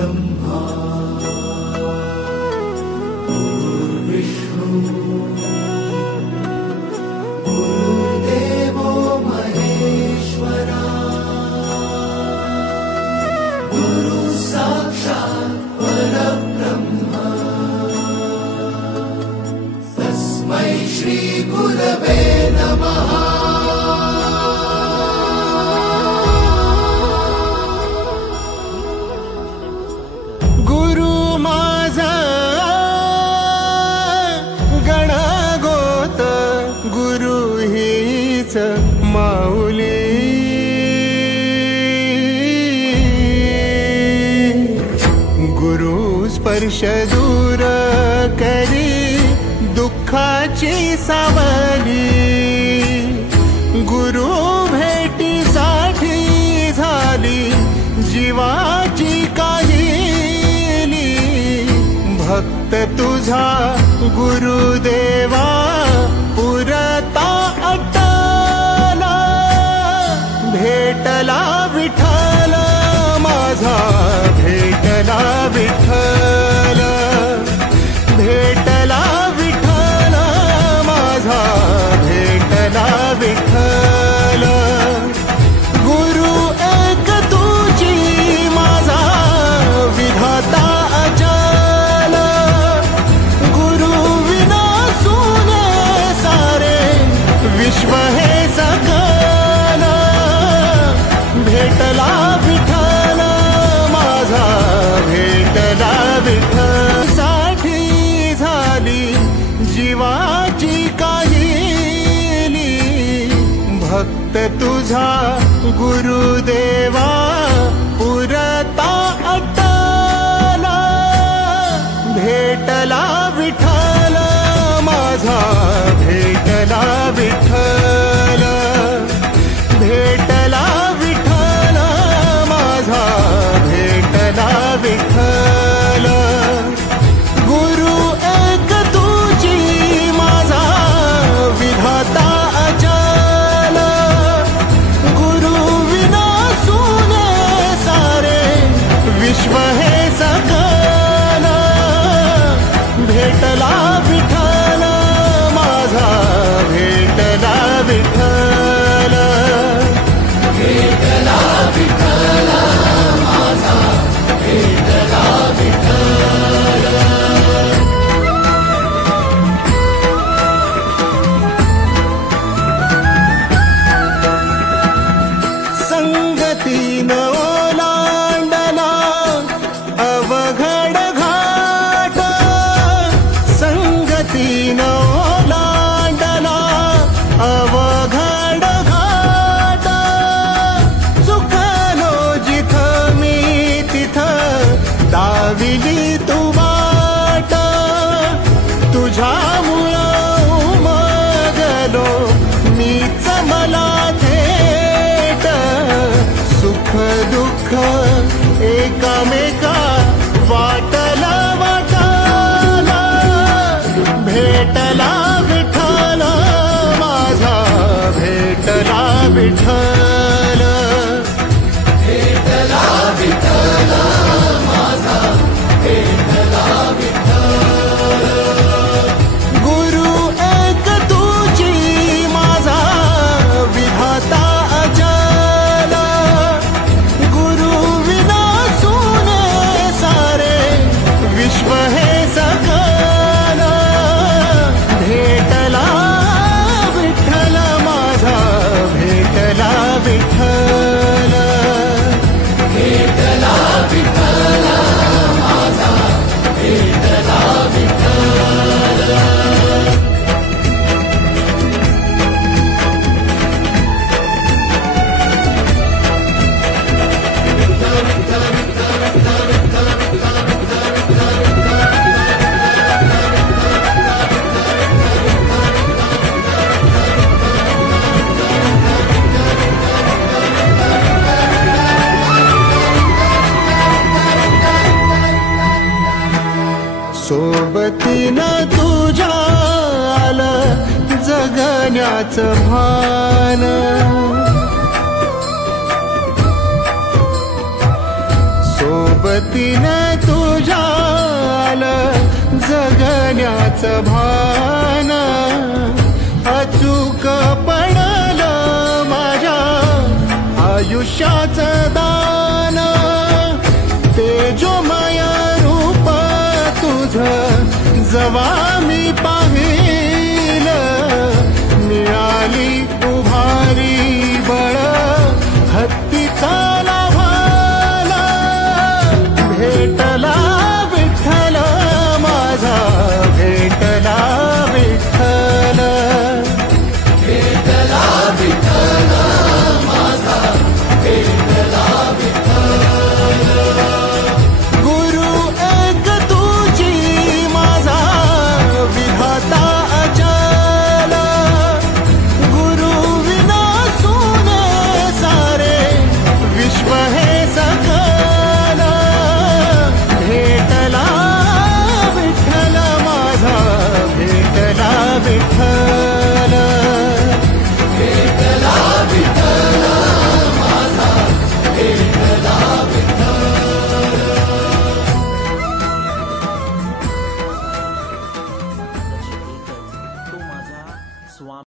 परब्रह्मा गुरुर्विष्णु गुरुर्देवो महेश्वरा गुरु साक्षात् परब्रह्मा तस्मै श्री गुरवे नमः। माऊली गुरु स्पर्श दूर करी दुःखाची सावली गुरु भेटीसाठी झाली जीवाची काहिली भक्त तुझा गुरुदेवा पुरता भेटला विठ्ठल माझा भेटला विठ्ठल भेटला विठ्ठल माझा भेटला विठ्ठल गुरु एक तुझी माझा विधाता अचल गुरु विना सुने सारे विश्व हे सकल भेटला विठ्ठल माझा भेटला विठ्ठल साठी झाली जीवाची काहिली भक्त तुझा गुरुदेवा पुरता अटला भेटला विठ्ठल माझा भेटला विठ्ठल भेटला भेटला विठ्ठल गुरु एक तुझी माझा विधाता अचल गुरु विना सुने सारे विश्व हे सकल भेटला विठ्ठल माझा भेटला विठ्ठल भेटला विठ्ठल संगतीन ओलांडला अवघड घाट संगतीन ओलांडला अवघड घाट चुकलो जिथं मी तिथं दाविली तू वाट तुझ्यामुळं उमगलो मीच मला थेट सुख दुःख एकामेका वाटला वाटला भेटला विठ्ठल माझा भेटला विठ्ठल भेटला विठ्ठल माझा भेटला विठ्ठल गुरु एक तुझी माझा विधाता अचल गुरु विना सुने सारे विश्व हे सकल भेटला विठ्ठल माझा भेटला विठ्ठल भेटला विठ्ठल माझा भेटला विठ्ठल सोबतीनं तुझ्या आलं जगण्याचं भान सोबतीनं भान अचूक पडलं माझ्या आयुष्याचं दान तेजोमय रूप तुझं जवा मी